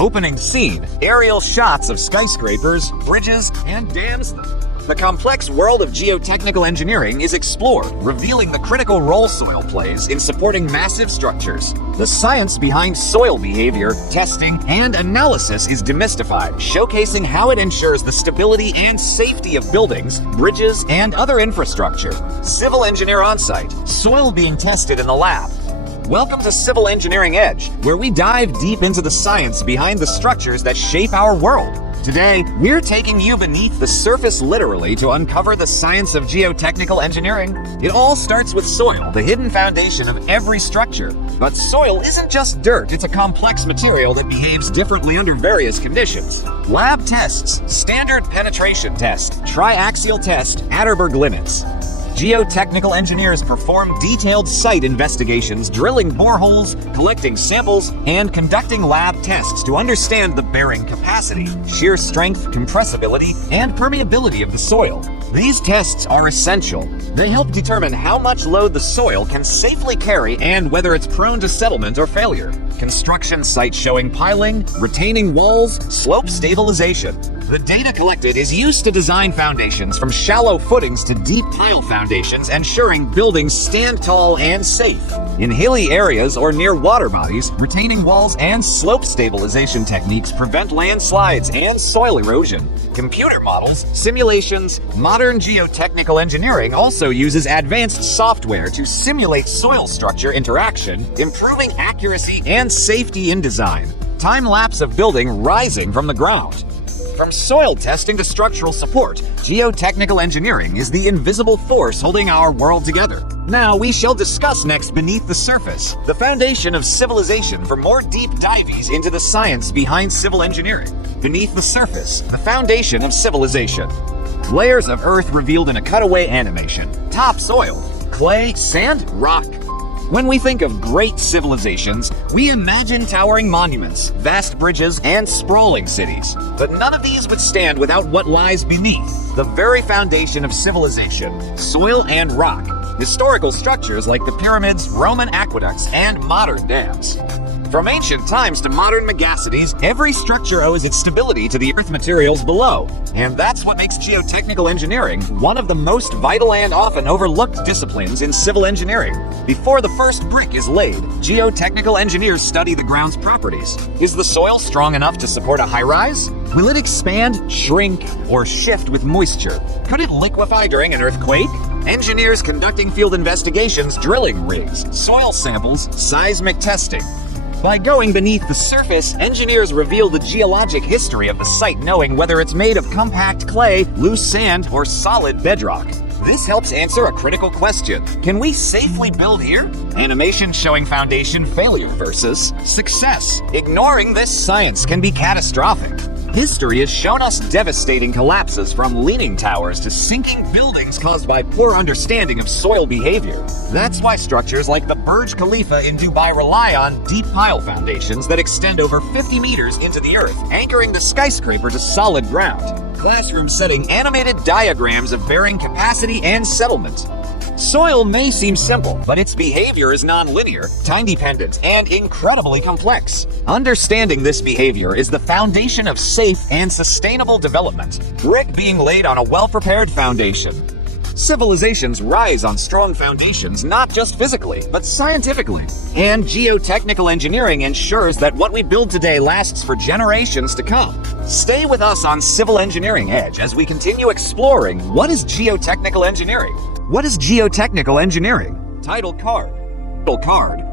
Opening scene, aerial shots of skyscrapers, bridges, and dams. The complex world of geotechnical engineering is explored, revealing the critical role soil plays in supporting massive structures. The science behind soil behavior, testing, and analysis is demystified, showcasing how it ensures the stability and safety of buildings, bridges, and other infrastructure. Civil engineer on-site, soil being tested in the lab. Welcome to Civil Engineering Edge, where we dive deep into the science behind the structures that shape our world. Today, we're taking you beneath the surface literally to uncover the science of geotechnical engineering. It all starts with soil, the hidden foundation of every structure. But soil isn't just dirt, it's a complex material that behaves differently under various conditions. Lab tests, standard penetration test, triaxial test, Atterberg limits. Geotechnical engineers perform detailed site investigations, drilling boreholes, collecting samples, and conducting lab tests to understand the bearing capacity, shear strength, compressibility, and permeability of the soil. These tests are essential. They help determine how much load the soil can safely carry and whether it's prone to settlement or failure. Construction sites showing piling, retaining walls, slope stabilization. The data collected is used to design foundations from shallow footings to deep pile foundations, ensuring buildings stand tall and safe. In hilly areas or near water bodies, retaining walls and slope stabilization techniques prevent landslides and soil erosion. Computer models, simulations, modern geotechnical engineering also uses advanced software to simulate soil structure interaction, improving accuracy and safety in design. Time-lapse of building rising from the ground. From soil testing to structural support, geotechnical engineering is the invisible force holding our world together. Now we shall discuss next beneath the surface, the foundation of civilization, for more deep dives into the science behind civil engineering. Beneath the surface, the foundation of civilization. Layers of earth revealed in a cutaway animation. Topsoil, clay, sand, rock. When we think of great civilizations, we imagine towering monuments, vast bridges, and sprawling cities. But none of these would stand without what lies beneath, the very foundation of civilization, soil and rock. Historical structures like the pyramids, Roman aqueducts, and modern dams. From ancient times to modern megacities, every structure owes its stability to the earth materials below. And that's what makes geotechnical engineering one of the most vital and often overlooked disciplines in civil engineering. Before the first brick is laid, geotechnical engineers study the ground's properties. Is the soil strong enough to support a high-rise? Will it expand, shrink, or shift with moisture? Could it liquefy during an earthquake? Engineers conducting field investigations, drilling rigs, soil samples, seismic testing. By going beneath the surface, engineers reveal the geologic history of the site, knowing whether it's made of compact clay, loose sand, or solid bedrock. This helps answer a critical question. Can we safely build here? Animation showing foundation failure versus success. Ignoring this science can be catastrophic. History has shown us devastating collapses, from leaning towers to sinking buildings caused by poor understanding of soil behavior. That's why structures like the Burj Khalifa in Dubai rely on deep pile foundations that extend over 50 meters into the earth, anchoring the skyscraper to solid ground. Classroom setting animated diagrams of bearing capacity and settlement. Soil may seem simple, but its behavior is non-linear, time-dependent, and incredibly complex. Understanding this behavior is the foundation of safe and sustainable development. Brick being laid on a well-prepared foundation. Civilizations rise on strong foundations, not just physically, but scientifically. And geotechnical engineering ensures that what we build today lasts for generations to come. Stay with us on Civil Engineering Edge as we continue exploring what is geotechnical engineering. What is geotechnical engineering? Title card.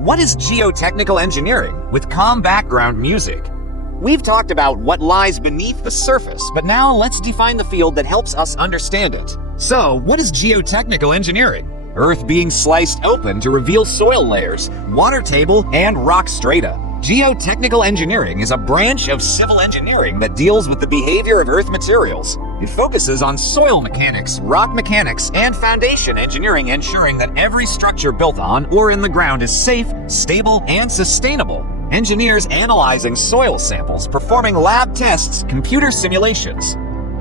What is geotechnical engineering? With calm background music. We've talked about what lies beneath the surface, but now let's define the field that helps us understand it. So, what is geotechnical engineering? Earth being sliced open to reveal soil layers, water table, and rock strata. Geotechnical engineering is a branch of civil engineering that deals with the behavior of earth materials. It focuses on soil mechanics, rock mechanics, and foundation engineering, ensuring that every structure built on or in the ground is safe, stable, and sustainable. Engineers analyzing soil samples, performing lab tests, computer simulations.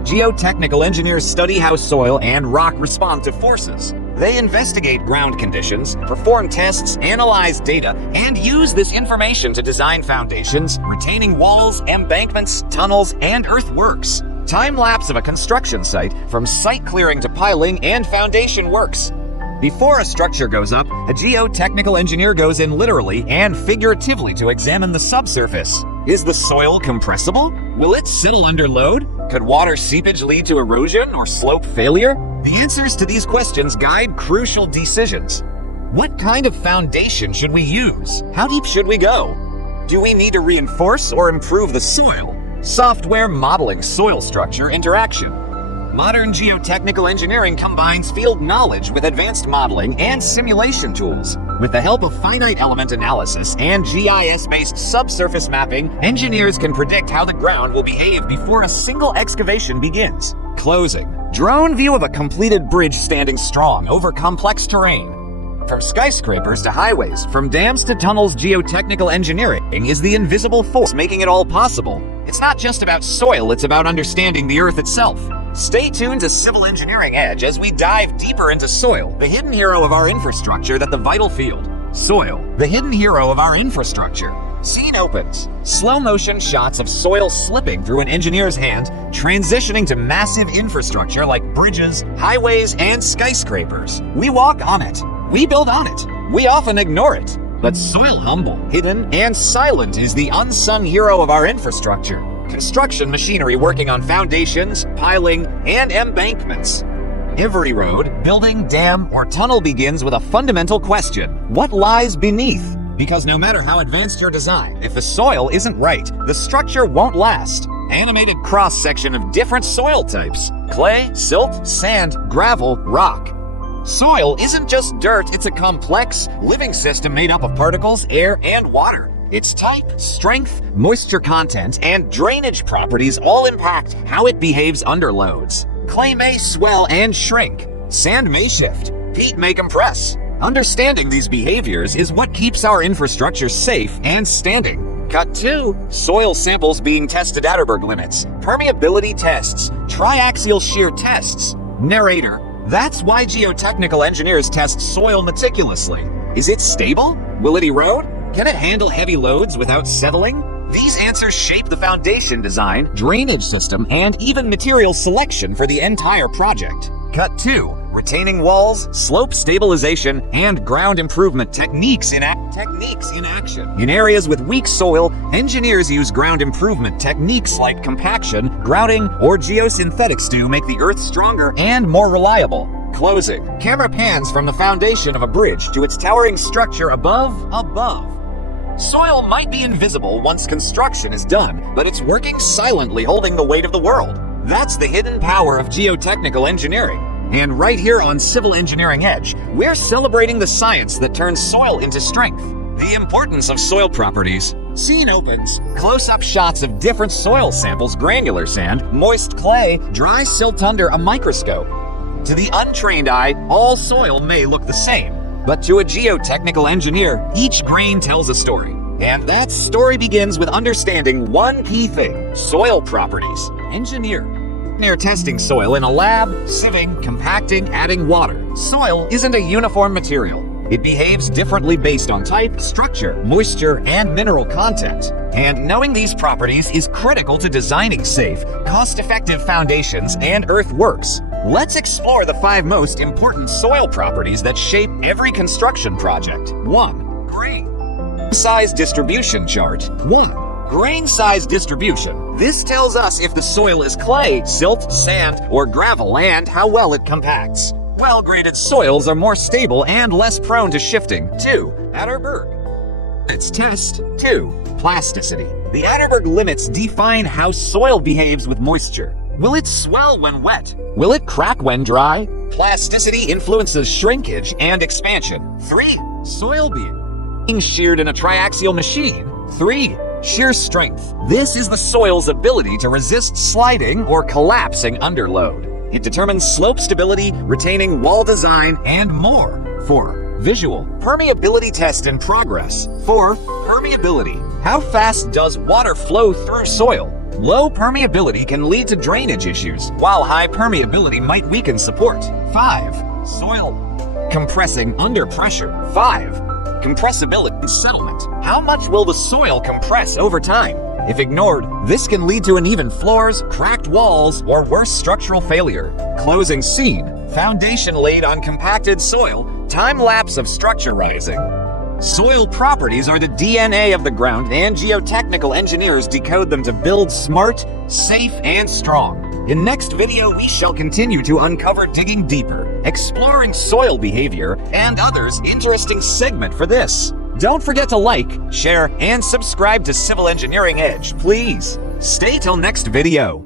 Geotechnical engineers study how soil and rock respond to forces. They investigate ground conditions, perform tests, analyze data, and use this information to design foundations, retaining walls, embankments, tunnels, and earthworks. Time-lapse of a construction site from site clearing to piling and foundation works. Before a structure goes up, a geotechnical engineer goes in literally and figuratively to examine the subsurface. Is the soil compressible? Will it settle under load? Could water seepage lead to erosion or slope failure? The answers to these questions guide crucial decisions. What kind of foundation should we use? How deep should we go? Do we need to reinforce or improve the soil? Software modeling soil structure interaction. Modern geotechnical engineering combines field knowledge with advanced modeling and simulation tools. With the help of finite element analysis and GIS-based subsurface mapping, engineers can predict how the ground will behave before a single excavation begins. Closing. Drone view of a completed bridge standing strong over complex terrain. From skyscrapers to highways, from dams to tunnels, geotechnical engineering is the invisible force making it all possible. It's not just about soil, it's about understanding the Earth itself. Stay tuned to Civil Engineering Edge as we dive deeper into soil, the hidden hero of our infrastructure that the vital field. Soil, the hidden hero of our infrastructure. Scene opens. Slow-motion shots of soil slipping through an engineer's hand, transitioning to massive infrastructure like bridges, highways, and skyscrapers. We walk on it. We build on it. We often ignore it. But soil humble, hidden, and silent is the unsung hero of our infrastructure. Construction machinery working on foundations, piling, and embankments. Every road, building, dam, or tunnel begins with a fundamental question. What lies beneath? Because no matter how advanced your design, if the soil isn't right, the structure won't last. Animated cross-section of different soil types. Clay, silt, sand, gravel, rock. Soil isn't just dirt, it's a complex, living system made up of particles, air, and water. Its type, strength, moisture content, and drainage properties all impact how it behaves under loads. Clay may swell and shrink. Sand may shift. Peat may compress. Understanding these behaviors is what keeps our infrastructure safe and standing. Cut 2. Soil samples being tested at Atterberg limits. Permeability tests. Triaxial shear tests. Narrator. That's why geotechnical engineers test soil meticulously. Is it stable? Will it erode? Can it handle heavy loads without settling? These answers shape the foundation design, drainage system, and even material selection for the entire project. Cut 2. Retaining walls, slope stabilization, and ground improvement techniques in action. In areas with weak soil, engineers use ground improvement techniques like compaction, grouting, or geosynthetics to make the earth stronger and more reliable. Closing. Camera pans from the foundation of a bridge to its towering structure above. Soil might be invisible once construction is done, but it's working silently, holding the weight of the world. That's the hidden power of geotechnical engineering. And right here on Civil Engineering Edge, we're celebrating the science that turns soil into strength. The importance of soil properties. Scene opens. Close-up shots of different soil samples: granular sand, moist clay, dry silt under a microscope. To the untrained eye, all soil may look the same. But to a geotechnical engineer, each grain tells a story. And that story begins with understanding one key thing: soil properties. Engineer testing soil in a lab, sieving, compacting, adding water. Soil isn't a uniform material. It behaves differently based on type, structure, moisture, and mineral content. And knowing these properties is critical to designing safe, cost-effective foundations and earthworks. Let's explore the 5 most important soil properties that shape every construction project. 1. Grain size distribution chart. 1. Grain size distribution. This tells us if the soil is clay, silt, sand, or gravel, and how well it compacts. Well-graded soils are more stable and less prone to shifting. 2. Atterberg limits test. 2. Plasticity. The Atterberg limits define how soil behaves with moisture. Will it swell when wet? Will it crack when dry? Plasticity influences shrinkage and expansion. 3. Soil being sheared in a triaxial machine. 3. Shear strength. This is the soil's ability to resist sliding or collapsing under load. It determines slope stability, retaining wall design, and more. 4. Visual. Permeability test in progress. 4. Permeability. How fast does water flow through soil? Low permeability can lead to drainage issues, while high permeability might weaken support. 5. Soil compressing under pressure. 5. Compressibility and settlement. How much will the soil compress over time? If ignored, this can lead to uneven floors, cracked walls, or worse, structural failure. Closing scene. Foundation laid on compacted soil. Time lapse of structure rising. Soil properties are the DNA of the ground, and geotechnical engineers decode them to build smart, safe, and strong. In next video, we shall continue to uncover digging deeper, exploring soil behavior, and others interesting segment for this. Don't forget to like, share, and subscribe to Civil Engineering Edge, please. Stay till next video.